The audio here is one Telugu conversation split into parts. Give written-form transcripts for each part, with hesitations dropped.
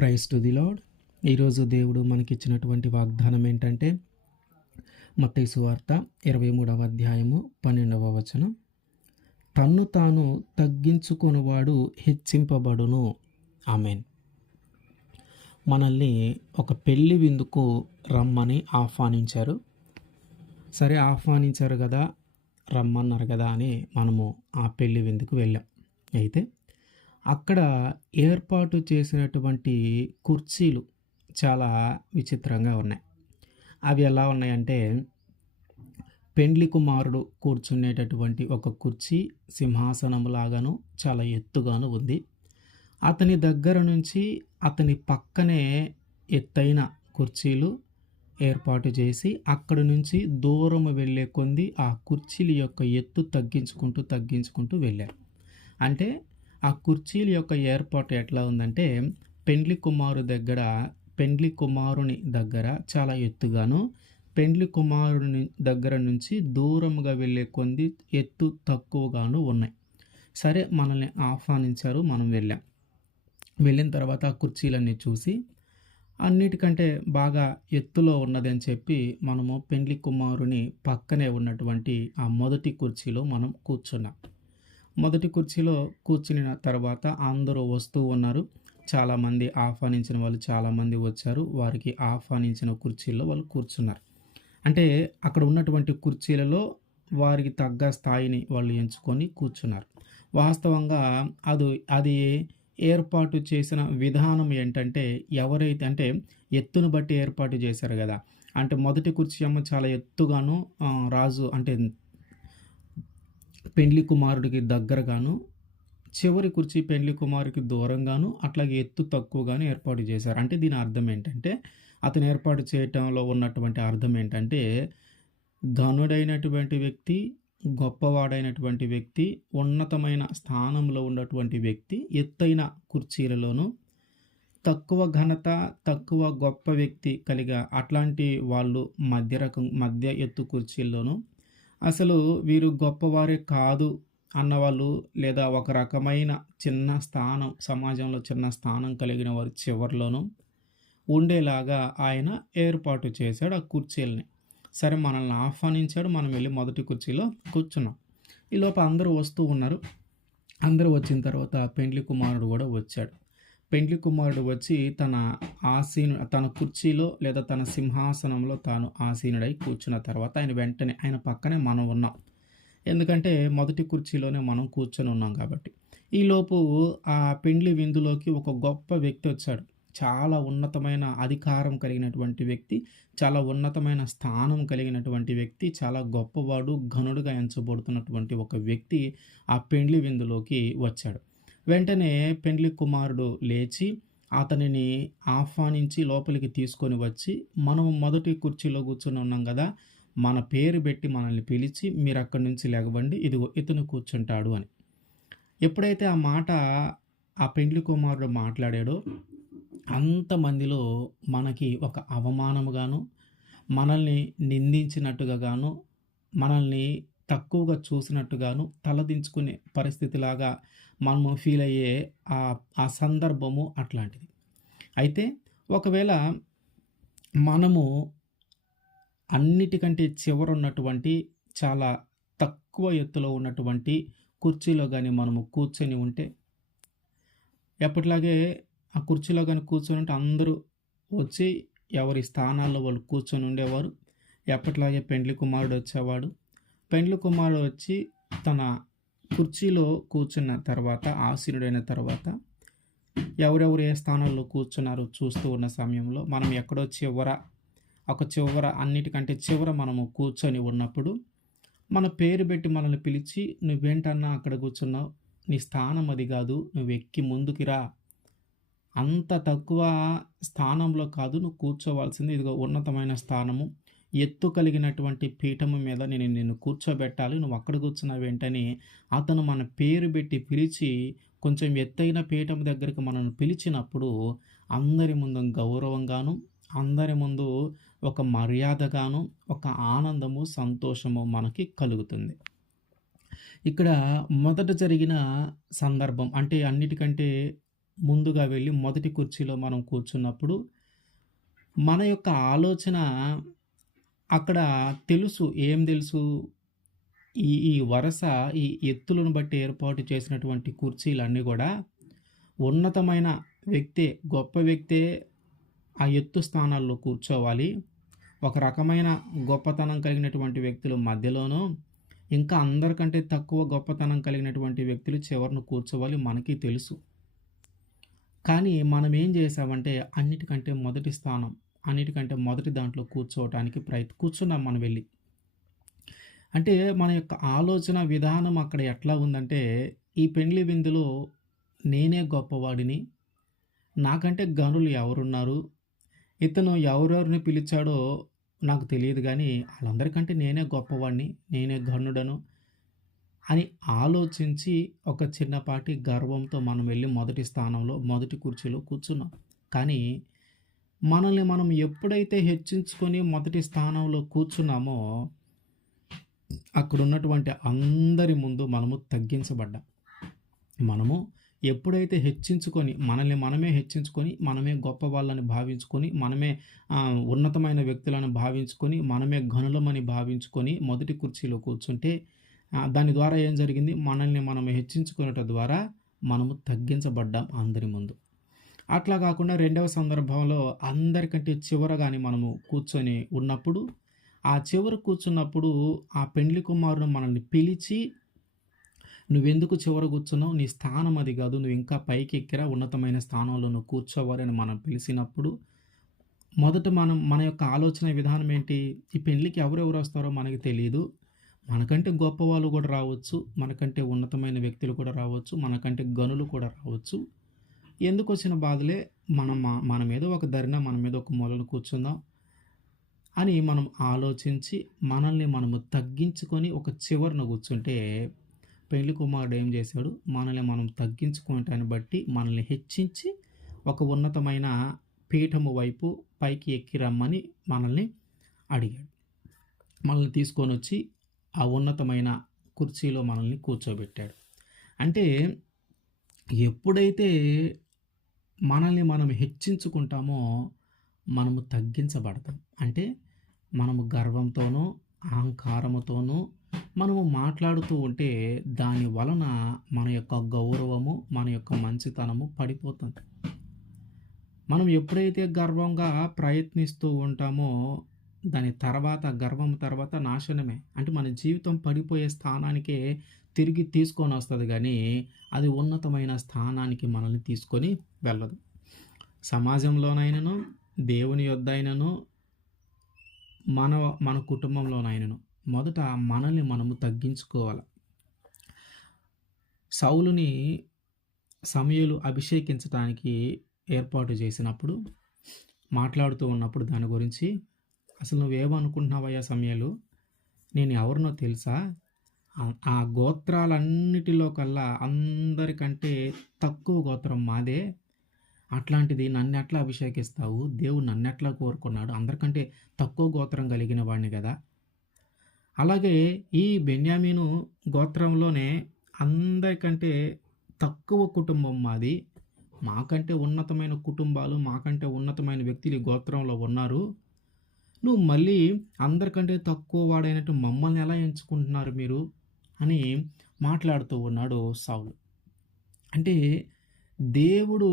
Praise to the lord. ఈరోజు దేవుడు మనకిచ్చినటువంటి వాగ్దానం ఏంటంటే మత్తయి సువార్త 23వ అధ్యాయము 12వ వచనం. తన్ను తాను తగ్గించుకొనువాడు హెచ్చింపబడును. ఆమెన్. మనల్ని ఒక పెళ్లి విందుకు రమ్మని ఆహ్వానించారు. సరే, ఆహ్వానించారు కదా, రమ్మన్నారు కదా అని మనము ఆ పెళ్లి విందుకు వెళ్ళాం. అయితే అక్కడ ఏర్పాటు చేసినటువంటి కుర్చీలు చాలా విచిత్రంగా ఉన్నాయి. అవి ఎలా ఉన్నాయంటే, పెండ్లి కుమారుడు కూర్చునేటటువంటి ఒక కుర్చీ సింహాసనంలాగాను చాలా ఎత్తుగాను ఉంది. అతని దగ్గర నుంచి అతని పక్కనే ఎత్తైన కుర్చీలు ఏర్పాటు చేసి అక్కడి నుంచి దూరం వెళ్ళే కొంది ఆ కుర్చీల యొక్క ఎత్తు తగ్గించుకుంటూ వెళ్ళారు. అంటే ఆ కుర్చీల యొక్క ఏర్పాటు ఎట్లా ఉందంటే, పెండ్లి కుమారుని దగ్గర చాలా ఎత్తుగాను, పెండ్లి కుమారుని దగ్గర నుంచి దూరముగా వెళ్ళే కొంది ఎత్తు తక్కువగాను ఉన్నాయి. సరే, మనల్ని ఆహ్వానించారు, మనం వెళ్ళాం. వెళ్ళిన తర్వాత ఆ కుర్చీలన్నీ చూసి అన్నిటికంటే బాగా ఎత్తులో ఉన్నదని చెప్పి మనము పెండ్లి కుమారుని పక్కనే ఉన్నటువంటి ఆ మొదటి కుర్చీలో మనం కూర్చున్నాం. మొదటి కుర్చీలో కూర్చున్న తర్వాత అందరూ వస్తూ ఉన్నారు. చాలామంది ఆహ్వానించిన వాళ్ళు చాలామంది వచ్చారు. వారికి ఆహ్వానించిన కుర్చీల్లో వాళ్ళు కూర్చున్నారు. అంటే అక్కడ ఉన్నటువంటి కుర్చీలలో వారికి తగ్గ స్థాయిని వాళ్ళు ఎంచుకొని కూర్చున్నారు. వాస్తవంగా అది ఏర్పాటు చేసిన విధానం ఏంటంటే, ఎవరైతే అంటే ఎత్తును బట్టి ఏర్పాటు చేశారు కదా. అంటే మొదటి కుర్చీ ఏమో చాలా ఎత్తుగాను, రాజు అంటే పెండ్లి కుమారుడికి దగ్గరగాను, చివరి కుర్చీ పెండ్లి కుమారుడికి దూరంగాను, అట్లాగే ఎత్తు తక్కువగాను ఏర్పాటు చేశారు. అంటే దీని అర్థం ఏంటంటే, అతను ఏర్పాటు చేయటంలో ఉన్నటువంటి అర్థం ఏంటంటే, ఘనుడైనటువంటి వ్యక్తి, గొప్పవాడైనటువంటి వ్యక్తి, ఉన్నతమైన స్థానంలో ఉన్నటువంటి వ్యక్తి ఎత్తైన కుర్చీలలోను, తక్కువ ఘనత, తక్కువ గొప్ప వ్యక్తి అట్లాంటి వాళ్ళు మధ్య ఎత్తు కుర్చీల్లోను, అసలు వీరు గొప్పవారే కాదు అన్నవాళ్ళు, లేదా ఒక రకమైన చిన్న స్థానం, సమాజంలో చిన్న స్థానం కలిగిన వారి చివరిలోనూ ఉండేలాగా ఆయన ఏర్పాటు చేశాడు ఆ కుర్చీలని. సరే, మనల్ని ఆహ్వానించాడు, మనం వెళ్ళి మొదటి కుర్చీలో కూర్చున్నాం. ఈలోపు అందరూ వస్తూ ఉన్నారు. అందరూ వచ్చిన తర్వాత పెండ్లి కుమారుడు కూడా వచ్చాడు. పెండ్లి కుమారుడు వచ్చి తన కుర్చీలో లేదా తన సింహాసనంలో తాను ఆసీనుడై కూర్చున్న తర్వాత ఆయన పక్కనే మనం ఉన్నాం. ఎందుకంటే మొదటి కుర్చీలోనే మనం కూర్చొని ఉన్నాం కాబట్టి. ఈలోపు ఆ పెండ్లి విందులోకి ఒక గొప్ప వ్యక్తి వచ్చాడు. చాలా ఉన్నతమైన అధికారం కలిగినటువంటి వ్యక్తి, చాలా ఉన్నతమైన స్థానం కలిగినటువంటి వ్యక్తి, చాలా గొప్పవాడు, ఘనుడుగా ఎంచబడుతున్నటువంటి ఒక వ్యక్తి ఆ పెండ్లి విందులోకి వచ్చాడు. వెంటనే పెండ్లి కుమారుడు లేచి అతనిని ఆహ్వానించి లోపలికి తీసుకొని వచ్చి, మనము మొదటి కుర్చీలో కూర్చొని ఉన్నాం కదా, మన పేరు పెట్టి మనల్ని పిలిచి, మీరు అక్కడి నుంచి లేవండి, ఇదిగో ఇతను కూర్చుంటాడు అని. ఎప్పుడైతే ఆ మాట ఆ పెండ్లి కుమారుడు మాట్లాడాడో, అంతమందిలో మనకి ఒక అవమానముగాను, మనల్ని నిందించినట్టుగాను, మనల్ని తక్కువగా చూసినట్టుగాను, తలదించుకునే పరిస్థితిలాగా మనము ఫీల్ అయ్యే ఆ సందర్భము అట్లాంటిది. అయితే ఒకవేళ మనము అన్నిటికంటే చివరున్నటువంటి చాలా తక్కువ ఎత్తులో ఉన్నటువంటి కుర్చీలో కానీ మనము కూర్చొని ఉంటే, ఎప్పటిలాగే ఆ కుర్చీలో కానీ కూర్చొని ఉంటే అందరూ వచ్చి ఎవరి స్థానాల్లో వాళ్ళు కూర్చొని ఉండేవారు. ఎప్పటిలాగే పెండ్లి కుమారుడు వచ్చేవాడు. పెండ్లి కుమారుడు వచ్చి తన కుర్చీలో కూర్చున్న తర్వాత, ఆసీనుడైన తర్వాత, ఎవరెవరు ఏ స్థానాల్లో కూర్చున్నారో చూస్తూ ఉన్న సమయంలో మనం ఎక్కడో చివర అన్నిటికంటే చివర మనము కూర్చొని ఉన్నప్పుడు మన పేరు పెట్టి మనల్ని పిలిచి, నువ్వేంటన్నా అక్కడ కూర్చున్నావు, నీ స్థానం అది కాదు, నువ్వు ఎక్కి ముందుకి రా, అంత తక్కువ స్థానంలో కాదు నువ్వు కూర్చోవాల్సింది, ఇదిగో ఉన్నతమైన స్థానము, ఎత్తు కలిగినటువంటి పీఠము మీద నేను నిన్ను కూర్చోబెట్టాలి, నువ్వు అక్కడ కూర్చున్నావేంటని అతను మన పేరు పెట్టి పిలిచి కొంచెం ఎత్తైన పీఠం దగ్గరికి మనల్ని పిలిచినప్పుడు అందరి ముందు గౌరవంగాను, అందరి ముందు ఒక మర్యాదగాను, ఒక ఆనందము, సంతోషము మనకి కలుగుతుంది. ఇక్కడ మొదట జరిగిన సందర్భం అంటే అన్నిటికంటే ముందుగా వెళ్ళి మొదటి కుర్చీలో మనం కూర్చున్నప్పుడు మన యొక్క ఆలోచన అక్కడ తెలుసు. ఏం తెలుసు? ఈ వరస ఈ ఎత్తులను బట్టి ఏర్పాటు చేసినటువంటి కుర్చీలన్నీ గూడా ఉన్నతమైన వ్యక్తే, గొప్ప వ్యక్తే ఆ ఎత్తు స్థానాల్లో కూర్చోవాలి. ఒక రకమైన గొప్పతనం కలిగినటువంటి వ్యక్తులు మధ్యలోనూ, ఇంకా అందరికంటే తక్కువ గొప్పతనం కలిగినటువంటి వ్యక్తులు చివరన కూర్చోవాలి మనకి తెలుసు. కానీ మనం ఏం చేసామంటే అన్నిటికంటే మొదటి స్థానం, అన్నిటికంటే మొదటి దాంట్లో కూర్చోవటానికి కూర్చున్నాం మనం వెళ్ళి. అంటే మన యొక్క ఆలోచన విధానం అక్కడ ఎట్లా ఉందంటే, ఈ పెండ్లి విందులో నేనే గొప్పవాడిని, నాకంటే గనులు ఎవరున్నారు, ఇతను ఎవరెవరిని పిలిచాడో నాకు తెలియదు గానీ ఆళ్ళందరికంటే నేనే గొప్పవాడిని, నేనే ఘనుడను అని ఆలోచించి ఒక చిన్నపాటి గర్వంతో మనం వెళ్ళి మొదటి స్థానంలో, మొదటి కుర్చీలో కూర్చున్నాం. కానీ మనల్ని మనం ఎప్పుడైతే హెచ్చించుకొని మొదటి స్థానంలో కూర్చున్నామో అక్కడున్నటువంటి అందరి ముందు మనము తగ్గించబడ్డాం. మనము ఎప్పుడైతే హెచ్చించుకొని, మనల్ని మనమే హెచ్చించుకొని, మనమే గొప్ప వాళ్ళని భావించుకొని, మనమే ఉన్నతమైన వ్యక్తులను భావించుకొని, మనమే ఘనులమని భావించుకొని మొదటి కుర్చీలో కూర్చుంటే దాని ద్వారా ఏం జరిగింది? మనల్ని మనం హెచ్చించుకొనుట ద్వారా మనము తగ్గించబడ్డాం అందరి ముందు. అట్లా కాకుండా రెండవ సందర్భంలో అందరికంటే చివరగాని మనము కూర్చొని ఉన్నప్పుడు, ఆ చివర కూర్చున్నప్పుడు ఆ పెండ్లి కుమారుడు మనల్ని పిలిచి, "నువ్వెందుకు చివర కూర్చున్నావు? నీ స్థానం అది కాదు. నువ్వు ఇంకా పైకి ఎక్కిరా, ఉన్నతమైన స్థానంలో నువ్వు కూర్చోవాలి" అని మనం పిలిచినప్పుడు, మొదట మన యొక్క ఆలోచన విధానం ఏంటి? ఈ పెండ్లికి ఎవరెవరు వస్తారో మనకి తెలీదు. మనకంటే గొప్పవాళ్ళు కూడా రావచ్చు, మనకంటే ఉన్నతమైన వ్యక్తులు కూడా రావచ్చు, మనకంటే గనులు కూడా రావచ్చు. ఎందుకొచ్చిన బాధలే, మన మీద ఒక దరిన, మన మీద ఒక మూలన కూర్చుందాం అని మనం ఆలోచించి మనల్ని మనము తగ్గించుకొని ఒక చివరన కూర్చుంటే, పెండ్లి కుమారుడు ఏం చేశాడు? మనల్ని మనం తగ్గించుకోవటాన్ని బట్టి మనల్ని హెచ్చించి ఒక ఉన్నతమైన పీఠము వైపు పైకి ఎక్కి రమ్మని మనల్ని అడిగాడు. మనల్ని తీసుకొనొచ్చి ఆ ఉన్నతమైన కుర్చీలో మనల్ని కూర్చోబెట్టాడు. అంటే ఎప్పుడైతే మనల్ని మనం హెచ్చించుకుంటామో మనము తగ్గించబడతాం. అంటే మనము గర్వంతోనూ, అహంకారముతోనూ మనము మాట్లాడుతూ ఉంటే దాని వలన మన యొక్క గౌరవము, మన యొక్క మంచితనము పడిపోతుంది. మనం ఎప్పుడైతే గర్వంగా ప్రయత్నిస్తూ ఉంటామో దాని తర్వాత, గర్వం తర్వాత నాశనమే. అంటే మన జీవితం పడిపోయే స్థానానికే తిరిగి తీసుకొనొస్తది గానీ, అది ఉన్నతమైన స్థానానికి మనల్ని తీసుకొని వెళ్ళదు. సమాజంలోనైనను, దేవుని యొద్దైనను, మన కుటుంబంలోనైనను మొదట మనల్ని మనము తగ్గించుకోవాలి. సౌలుని సమూయేలు అభిషేకించటానికి ఏర్పాటు చేసినప్పుడు, మాట్లాడుతూ ఉన్నప్పుడు దాని గురించి, "అసలు నువ్వేమనుకుంటున్నావయ్యా సమూయేలు? నేను ఎవరినో తెలుసా? ఆ గోత్రాలన్నిటిలో కల్లా అందరికంటే తక్కువ గోత్రం మాదే. అట్లాంటిది నన్నెట్లా అభిషేకిస్తావు? దేవుడు నన్నెట్లా కోరుకున్నాడు? అందరికంటే తక్కువ గోత్రం కలిగిన వాడిని గదా! అలాగే ఈ బెన్యామీను గోత్రంలోనే అందరికంటే తక్కువ కుటుంబం మాది. మాకంటే ఉన్నతమైన కుటుంబాలు, మాకంటే ఉన్నతమైన వ్యక్తులు ఈ గోత్రంలో ఉన్నారు. నువ్వు మళ్ళీ అందరికంటే తక్కువ వాడైనట్టు మమ్మల్ని ఎలా ఎంచుకుంటున్నారు మీరు?" అని మాట్లాడుతూ ఉన్నాడు సౌలు. అంటే దేవుడు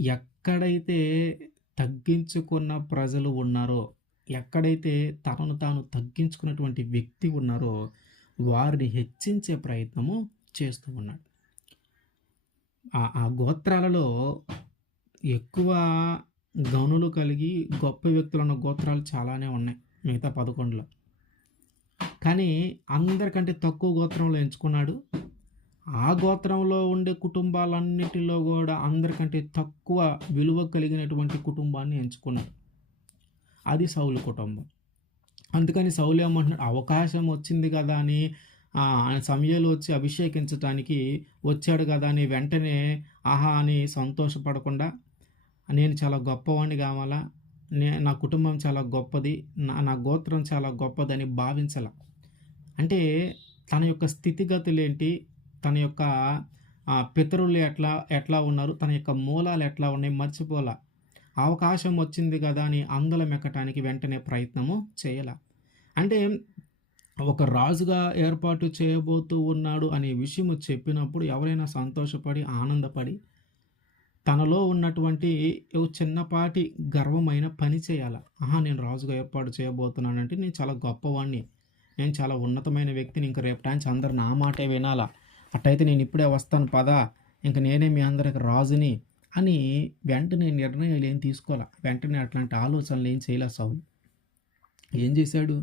ఎక్కడైతే తగ్గించుకున్న ప్రజలు ఉన్నారో, ఎక్కడైతే తనను తాను తగ్గించుకున్నటువంటి వ్యక్తి ఉన్నారో వారిని హెచ్చించే ప్రయత్నము చేస్తూ ఉన్నాడు. ఆ గోత్రాలలో ఎక్కువ గనులు కలిగి గొప్ప వ్యక్తులున్న గోత్రాలు చాలానే ఉన్నాయి మిగతా 11లో. కానీ అందరికంటే తక్కువ గోత్రంలో ఎంచుకున్నాడు. ఆ గోత్రంలో ఉండే కుటుంబాలన్నిటిలో కూడా అందరికంటే తక్కువ విలువ కలిగినటువంటి కుటుంబాన్ని ఎంచుకున్నాడు. అది సౌలు కుటుంబం. అందుకని సౌలు ఏమంటున్నాడు? అవకాశం వచ్చింది కదా అని సమూయేలు వచ్చి అభిషేకించటానికి వచ్చాడు కదా అని వెంటనే ఆహా అని సంతోషపడకుండా, నేను చాలా గొప్పవాడిని కావాలా, నా కుటుంబం చాలా గొప్పది, నా గోత్రం చాలా గొప్పదని భావించాల. అంటే తన యొక్క స్థితిగతులేంటి, తన యొక్క పితరులు ఎట్లా ఎట్లా ఉన్నారు, తన యొక్క మూలాలు ఎట్లా ఉన్నాయి మర్చిపోలా. అవకాశం వచ్చింది కదా అని అందలమెక్కటానికి వెంటనే ప్రయత్నము చేయల. అంటే ఒక రాజుగా ఏర్పాటు చేయబోతూ ఉన్నాడు అనే విషయము చెప్పినప్పుడు ఎవరైనా సంతోషపడి, ఆనందపడి, తనలో ఉన్నటువంటి చిన్నపాటి గర్వమైన పని చేయాల. ఆహా! నేను రాజుగా ఏర్పాటు చేయబోతున్నానంటే నేను చాలా గొప్పవాడిని. నేను చాలా ఉన్నతమైన వ్యక్తిని. ఇంక రేపటాంచి అందరూ నా మాటే వినాలా. అట్టయితే నేను ఇప్పుడే వస్తాను పదా! ఇంక నేనే మీ అందరికి రాజుని అని వెంటనే నిర్ణయాలు ఏం తీసుకోలా. వెంటనే అట్లాంటి ఆలోచనలు ఏం చేయలే సౌలు. ఏం చేశాడు?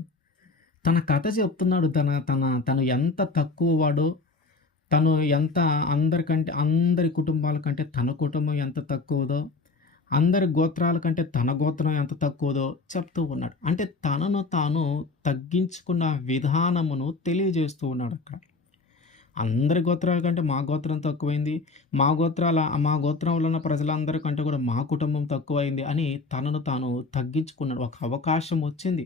తన కథ చెప్తున్నాడు. తను ఎంత తక్కువ వాడో, తను ఎంత అందరి కుటుంబాల కంటే తన కుటుంబం ఎంత తక్కువదో, అందరి గోత్రాల కంటే తన గోత్రం ఎంత తక్కువదో చెప్తూ ఉన్నాడు. అంటే తనను తాను తగ్గించుకున్న విధానమును తెలియజేస్తూ ఉన్నాడు అక్కడ. అందరి గోత్రాల కంటే మా గోత్రం తక్కువైంది, మా గోత్రంలో ఉన్న ప్రజలందరికంటే కూడా మా కుటుంబం తక్కువైంది అని తనను తాను తగ్గించుకున్నాడు. ఒక అవకాశం వచ్చింది.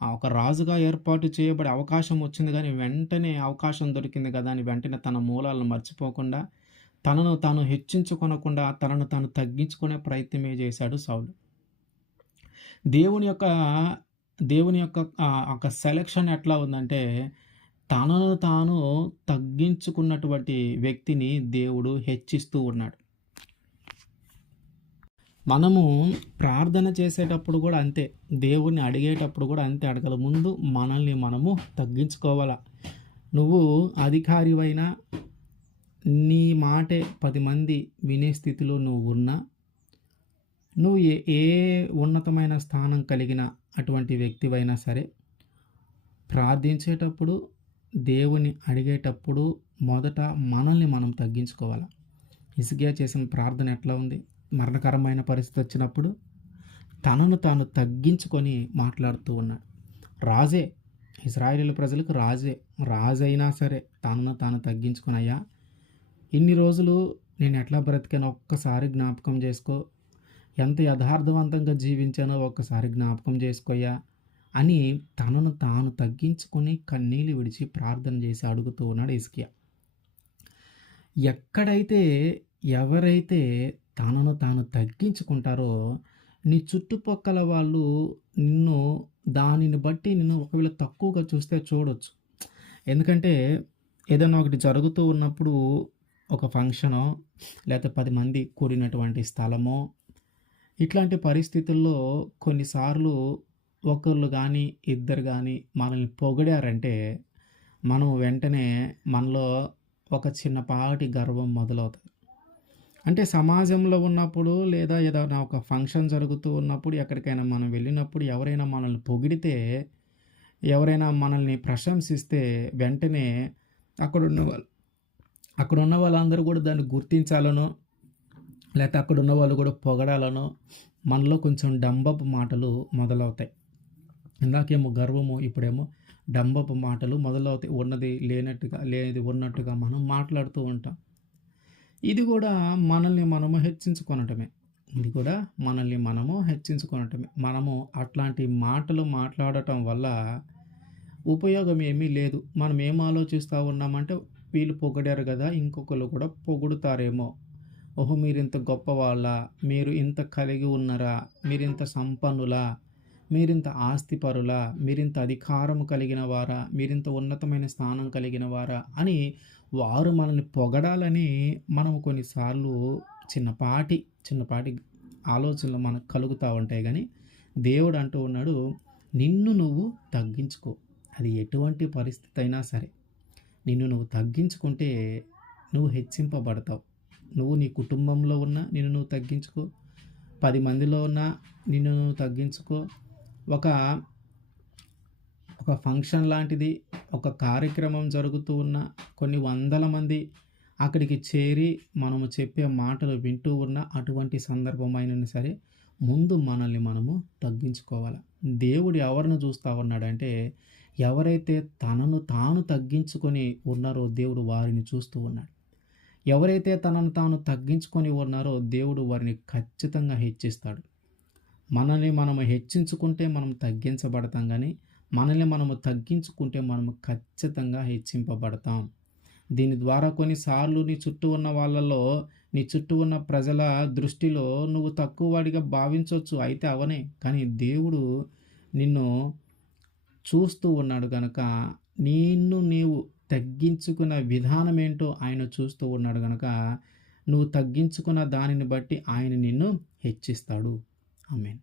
ఒక రాజుగా ఏర్పాటు చేయబడే అవకాశం వచ్చింది కానీ వెంటనే అవకాశం దొరికింది కదా అని వెంటనే తన మూలాలను మర్చిపోకుండా, తనను తాను హెచ్చించుకొనకుండా, తనను తాను తగ్గించుకునే ప్రయత్నమే చేశాడు సౌలు. దేవుని యొక్క దేవుని యొక్క ఒక సెలక్షన్ ఎట్లా ఉందంటే, తనను తాను తగ్గించుకున్నటువంటి వ్యక్తిని దేవుడు హెచ్చిస్తూ ఉన్నాడు. మనము ప్రార్థన చేసేటప్పుడు కూడా అంతే, దేవుణ్ణి అడిగేటప్పుడు కూడా అంతే అడగాలి. ముందు మనల్ని మనము తగ్గించుకోవాలా. నువ్వు అధికారివైనా, నీ మాటే 10 మంది వినే స్థితిలో నువ్వు ఉన్నా, నువ్వు ఏ ఉన్నతమైన స్థానం కలిగిన అటువంటి వ్యక్తివైనా సరే, ప్రార్థించేటప్పుడు, దేవుని అడిగేటప్పుడు మొదట మనల్ని మనం తగ్గించుకోవాలి. హిజ్కియా చేసిన ప్రార్థన ఎట్లా ఉంది? మరణకరమైన పరిస్థితి వచ్చినప్పుడు తనను తాను తగ్గించుకొని మాట్లాడుతూ ఉన్నాడు. రాజే, ఇశ్రాయేలు ప్రజలకు రాజైనా సరే తనను తాను తగ్గించుకొని, అయ్యా ఇన్ని రోజులు నేను ఎట్లా బ్రతికానో ఒక్కసారి జ్ఞాపకం చేసుకో, ఎంత యథార్థవంతంగా జీవించానో ఒక్కసారి జ్ఞాపకం చేసుకోయ్యా అని తనను తాను తగ్గించుకొని కన్నీళ్ళు విడిచి ప్రార్థన చేసి అడుగుతూ ఉన్నాడు హిజ్కియా. ఎవరైతే తనను తాను తగ్గించుకుంటారో, నీ చుట్టుపక్కల వాళ్ళు దానిని బట్టి నిన్ను ఒకవేళ తక్కువగా చూస్తే చూడొచ్చు. ఎందుకంటే ఏదైనా ఒకటి జరుగుతూ ఉన్నప్పుడు, ఒక ఫంక్షనో లేకపోతే 10 మంది కూడినటువంటి స్థలమో, ఇట్లాంటి పరిస్థితుల్లో కొన్నిసార్లు ఒకళ్ళు కానీ ఇద్దరు కానీ మనల్ని పొగిడారంటే, మనం వెంటనే మనలో ఒక చిన్నపాటి గర్వం మొదలవుతుంది. అంటే సమాజంలో ఉన్నప్పుడు, లేదా ఏదైనా ఒక ఫంక్షన్ జరుగుతూ ఉన్నప్పుడు, ఎక్కడికైనా మనం వెళ్ళినప్పుడు ఎవరైనా మనల్ని పొగిడితే, ఎవరైనా మనల్ని ప్రశంసిస్తే వెంటనే అక్కడున్న వాళ్ళందరూ కూడా దాన్ని గుర్తించాలనో, లేకపోతే అక్కడున్న వాళ్ళు కూడా పొగడాలనో మనలో కొంచెం డంబపు మాటలు మొదలవుతాయి. ఇందాకేమో గర్వము, ఇప్పుడేమో డంబపు మాటలు మొదలవుతాయి. లేనిది ఉన్నట్టుగా మనం మాట్లాడుతూ ఉంటాం. ఇది కూడా మనల్ని మనము హెచ్చించుకొనటమే. మనము అట్లాంటి మాటలు మాట్లాడటం వల్ల ఉపయోగం ఏమీ లేదు. మనం ఏం ఆలోచిస్తూ ఉన్నామంటే, వీళ్ళు పొగిడారు కదా, ఇంకొకరు కూడా పొగుడుతారేమో, ఓహో మీరింత గొప్పవాళ్ళా, మీరు ఇంత కలిగి ఉన్నారా, మీరింత సంపన్నులా, మీరింత ఆస్తిపరులా, మీరింత అధికారం కలిగిన వారా, మీరింత ఉన్నతమైన స్థానం కలిగిన వారా అని వారు మనల్ని పొగడాలని మనం కొన్నిసార్లు చిన్నపాటి ఆలోచనలు మనకు కలుగుతూ ఉంటాయి. కానీ దేవుడు అంటూ ఉన్నాడు, నిన్ను నువ్వు తగ్గించుకో. అది ఎటువంటి పరిస్థితి అయినా సరే నిన్ను నువ్వు తగ్గించుకుంటే నువ్వు హెచ్చింపబడతావు. నువ్వు నీ కుటుంబంలో ఉన్నా నిన్ను నువ్వు తగ్గించుకో, 10 మందిలో ఉన్నా నిన్ను నువ్వు తగ్గించుకో. ఒక ఫంక్షన్ లాంటిది, ఒక కార్యక్రమం జరుగుతూ ఉన్న కొన్ని వందల మంది అక్కడికి చేరి మనము చెప్పే మాటలు వింటూ ఉన్న అటువంటి సందర్భమైనా సరే ముందు మనల్ని మనము తగ్గించుకోవాలి. దేవుడు ఎవరిని చూస్తూ ఉన్నాడంటే, ఎవరైతే తనను తాను తగ్గించుకొని ఉన్నారో దేవుడు వారిని చూస్తూ ఉన్నాడు. ఎవరైతే తనను తాను తగ్గించుకొని ఉన్నారో దేవుడు వారిని ఖచ్చితంగా హెచ్చిస్తాడు. మనల్ని మనము హెచ్చించుకుంటే మనం తగ్గించబడతాం, కానీ మనల్ని మనము తగ్గించుకుంటే మనము ఖచ్చితంగా హెచ్చింపబడతాం. దీని ద్వారా కొన్నిసార్లు నీ చుట్టూ ఉన్న ప్రజల దృష్టిలో నువ్వు తక్కువ వాడిగా భావించవచ్చు. అయితే అవనే. కానీ దేవుడు నిన్ను చూస్తూ ఉన్నాడు గనక, నీవు తగ్గించుకున్న విధానమేంటో ఆయన చూస్తూ ఉన్నాడు గనక, నువ్వు తగ్గించుకున్న దానిని బట్టి ఆయన నిన్ను హెచ్చిస్తాడు. ఆమేన్.